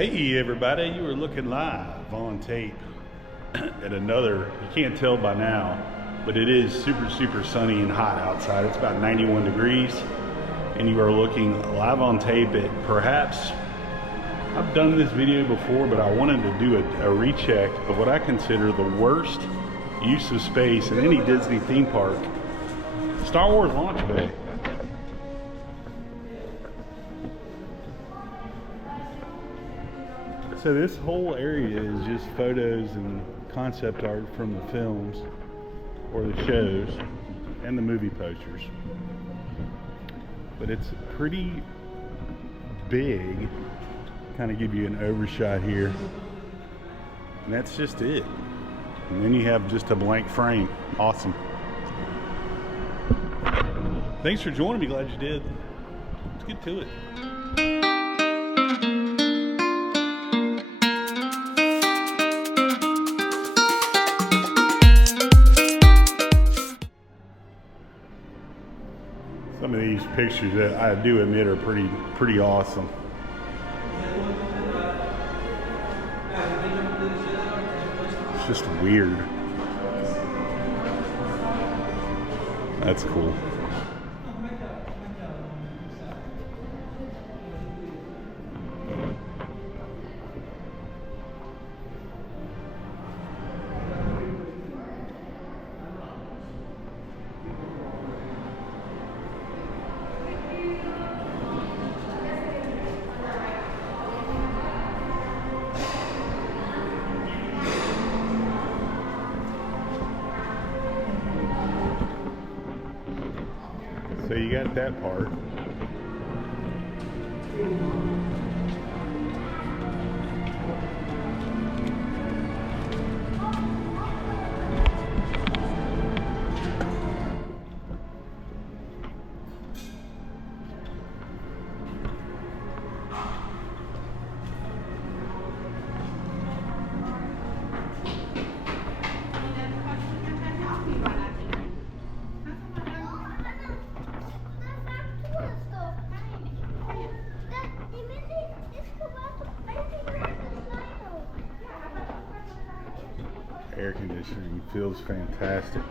Hey everybody, you are looking live on tape at another, you can't tell by now, but it is super sunny and hot outside. It's about 91 degrees and you are looking live on tape at perhaps, I've done this video before, but I wanted to do a recheck of what I consider the worst use of space in any Disney theme park. Star Wars launch bay. So this whole area is just photos and concept art from the films or the shows and the movie posters. But it's pretty big. Kind of give you an overshot here. And that's just it. And then you have just a blank frame. Awesome. Thanks for joining me. Glad you did. Let's get to it. Some of these pictures that I do admit are pretty awesome. It's just weird. That's cool. So you got that part. Air conditioning feels fantastic.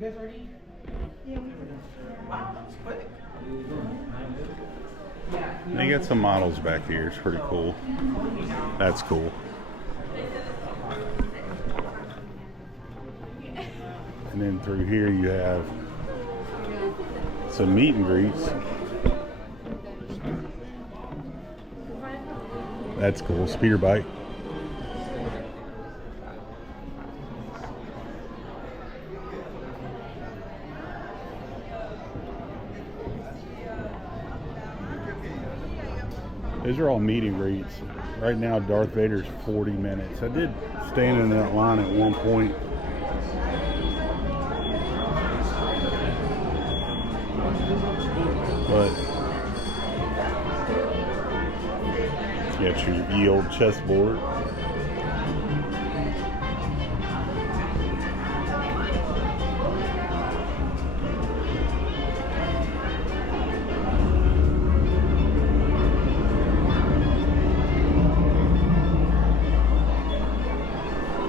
You guys ready? Yeah. Wow, that was quick. They got some models back here. It's pretty cool. That's cool. And then through here you have some meet and greets. That's cool. Speeder bike. These are all meet and greets. Right now, Darth Vader's 40 minutes. I did stand in that line at one point. But, you got your ye old chessboard.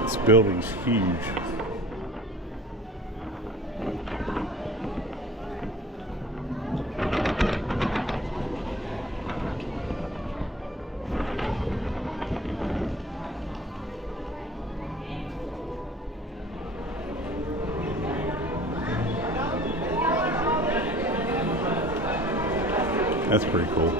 This building's huge. That's pretty cool.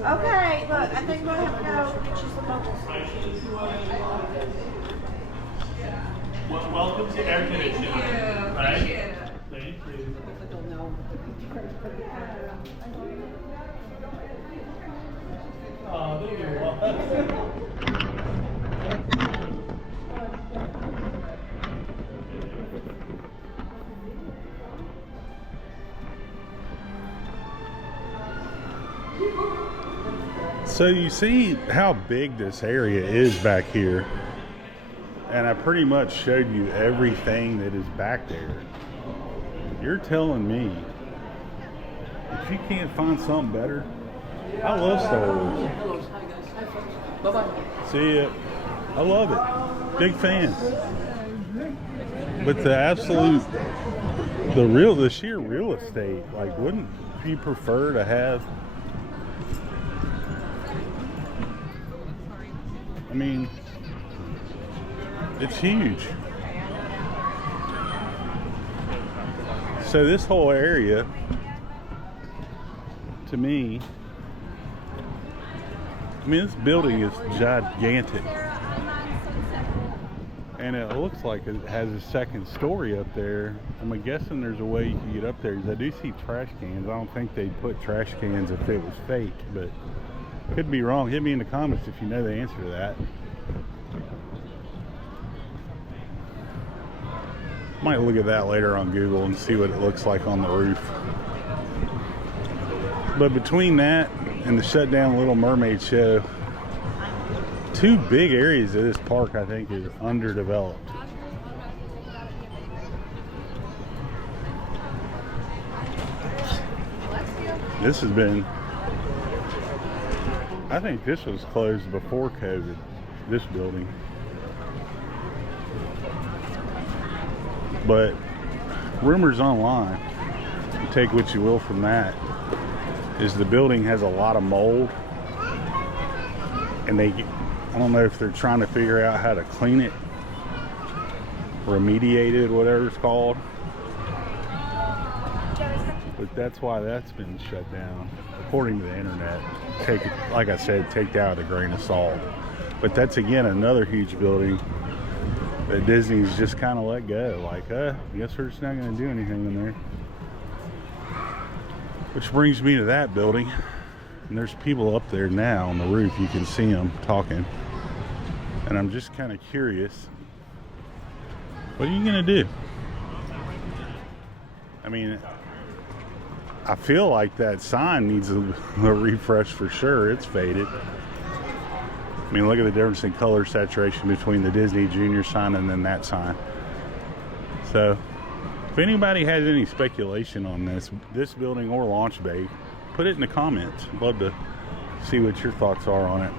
Okay, look, I think we're gonna have to go get you some bubbles. Welcome to air conditioning. Right? Thank you. Oh, there you are. So you see how big this area is back here, and I pretty much showed you everything that is back there. You're telling me if you can't find something better? I love Star Wars. Hello, hi guys. Bye-bye. See it. I love it. Big fan. But the sheer real estate, like, wouldn't you prefer to have? I mean, it's huge. So this whole area, to me, I mean, this building is gigantic. And it looks like it has a second story up there. I'm guessing there's a way you can get up there, because I do see trash cans. I don't think they'd put trash cans if it was fake, but could be wrong. Hit me in the comments if you know the answer to that. Might look at that later on Google and see what it looks like on the roof. But between that and the shut down Little Mermaid show, two big areas of this park I think is underdeveloped. This has been, I think this was closed before COVID, this building. But rumors online, take what you will from that, is the building has a lot of mold, and I don't know if they're trying to figure out how to clean it, remediate it, whatever it's called. But that's why that's been shut down, according to the internet. Take it, like I said, take that with a grain of salt. But that's again another huge building that Disney's just kind of let go. Like, guess we're just not going to do anything in there. Which brings me to that building. And there's people up there now on the roof. You can see them talking. And I'm just kind of curious. What are you going to do? I mean, I feel like that sign needs a refresh for sure. It's faded. I mean, look at the difference in color saturation between the Disney Junior sign and then that sign. So, if anybody has any speculation on this building or Launch Bay, put it in the comments. I'd love to see what your thoughts are on it.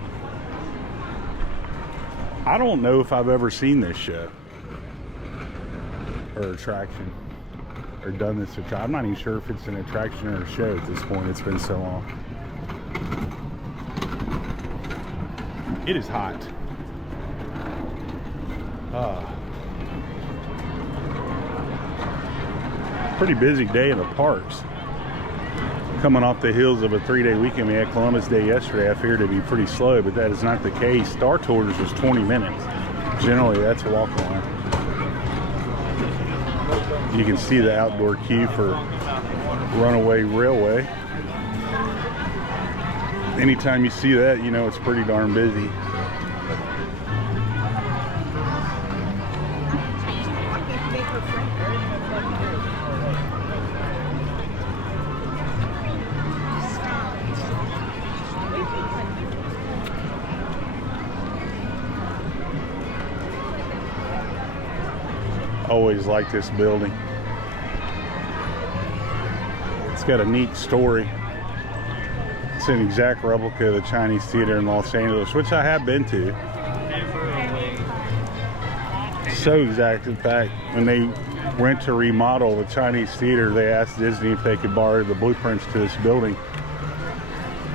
I don't know if I've ever seen this show or attraction, or done this attraction. I'm not even sure if it's an attraction or a show at this point. It's been so long. It is hot. Pretty busy day in the parks. Coming off the heels of a 3-day weekend. We had Columbus Day yesterday. I figured it'd be pretty slow, but that is not the case. Star Tours was 20 minutes. Generally, that's a walk line. You can see the outdoor queue for Runaway Railway. Anytime you see that, you know it's pretty darn busy. Always like this building. It's got a neat story. It's an exact replica of the Chinese Theater in Los Angeles, which I have been to. So exact, in fact, when they went to remodel the Chinese Theater, they asked Disney if they could borrow the blueprints to this building,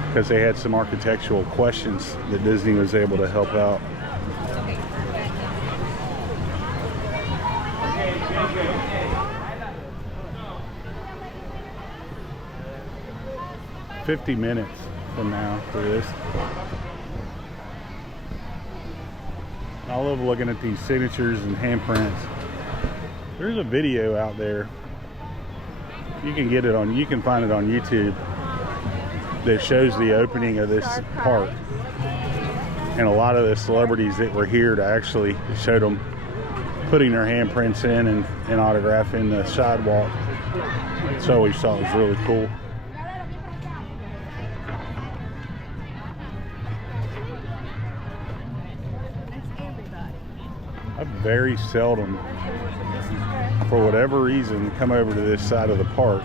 because they had some architectural questions that Disney was able to help out. $50 minutes. from now for this. I love looking at these signatures and handprints. There's a video out there. You can get it on, you can find it on YouTube that shows the opening of this park. And a lot of the celebrities that were here to actually showed them putting their handprints in and autographing the sidewalk. So I always thought it was really cool. I very seldom, for whatever reason, come over to this side of the park.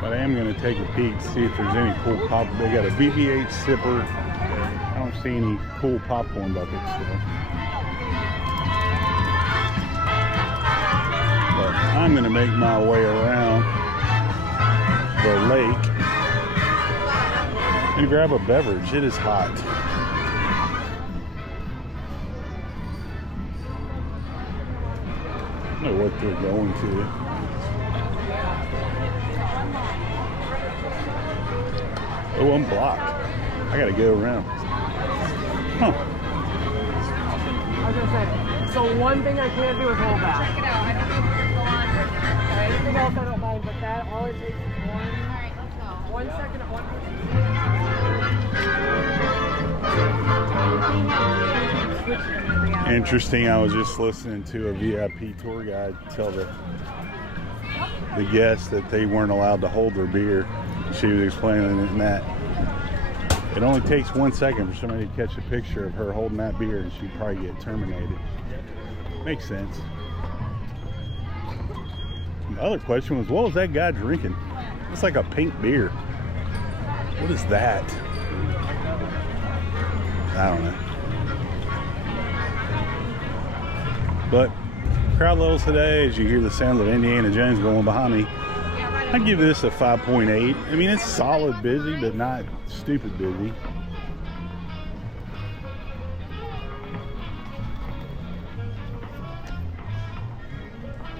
But I am going to take a peek to see if there's any cool pop. They got a BB-8 sipper. I don't see any cool popcorn buckets still. But I'm going to make my way around the lake and grab a beverage. It is hot. I don't know what they're going to. Oh, I'm blocked. I gotta go around. Huh. I was gonna say, so one thing I can't do is hold back. Check it out. I don't know if we're going on. Anything else I don't mind, but that all it takes is one. All right, let's go. 1 second of one person. Interesting. I was just listening to a VIP tour guide tell the guests that they weren't allowed to hold their beer. She was explaining it in that it only takes 1 second for somebody to catch a picture of her holding that beer and she'd probably get terminated. Makes sense. The other question was, what was that guy drinking? It's like a pink beer. What is that? I don't know. But crowd levels today, as you hear the sounds of Indiana Jones going behind me, I'd give this a 5.8. I mean, it's solid busy, but not stupid busy.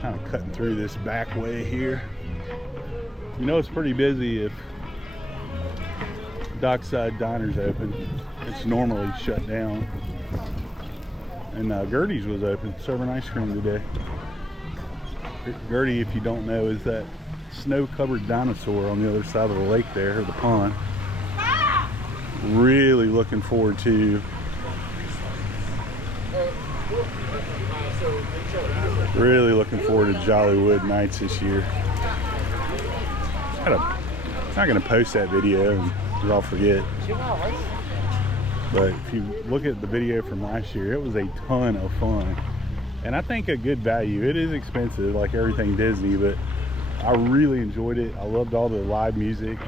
Kind of cutting through this back way here. You know it's pretty busy if Dockside Diner's open. It's normally shut down. And Gertie's was open, serving ice cream today. Gertie, if you don't know, is that snow-covered dinosaur on the other side of the lake there, or the pond. Really looking forward to Jollywood Nights this year. I'm not going to post that video because I'll forget. But if you look at the video from last year, it was a ton of fun. And I think a good value. It is expensive like everything Disney, but I really enjoyed it. I loved all the live music.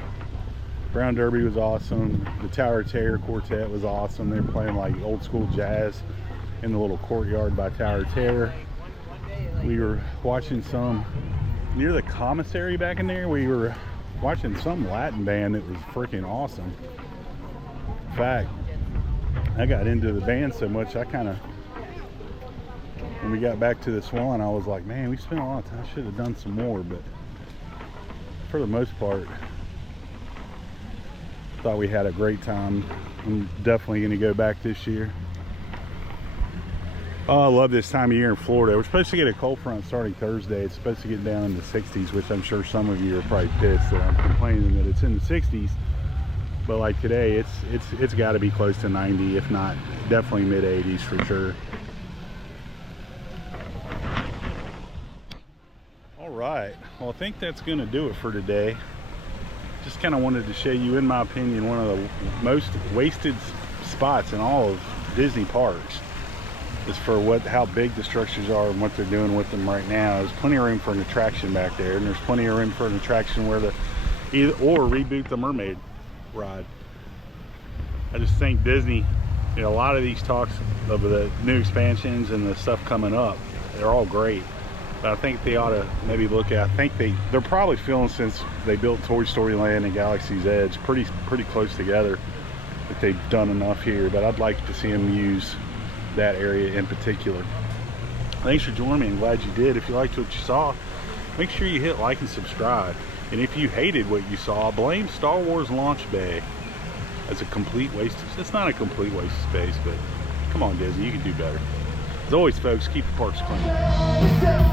Brown Derby was awesome. The Tower of Terror Quartet was awesome. They were playing like old school jazz in the little courtyard by Tower of Terror. We were watching some near the commissary back in there. We were watching some Latin band that was freaking awesome. In fact, I got into the band so much, when we got back to the Swan, I was like, man, we spent a lot of time. I should have done some more, but for the most part, thought we had a great time. I'm definitely going to go back this year. Oh, I love this time of year in Florida. We're supposed to get a cold front starting Thursday. It's supposed to get down in the 60s, which I'm sure some of you are probably pissed that I'm complaining that it's in the 60s. But like today, it's got to be close to 90, if not definitely mid 80s for sure. All right, well, I think that's going to do it for today. Just kind of wanted to show you, in my opinion, one of the most wasted spots in all of Disney parks. Is for how big the structures are and what they're doing with them right now. There's plenty of room for an attraction back there, and there's plenty of room for an attraction where or reboot the Mermaid ride. I just think Disney, a lot of these talks of the new expansions and the stuff coming up, they're all great, but I think they ought to maybe look at, I think they're probably feeling, since they built Toy Story Land and Galaxy's Edge pretty close together, that they've done enough here. But I'd like to see them use that area in particular. Thanks for joining me. I'm glad you did. If you liked what you saw, make sure you hit like and subscribe. And if you hated what you saw, blame Star Wars Launch Bay as a complete waste of, it's not a complete waste of space, but come on Disney, you can do better. As always folks, keep the parks clean.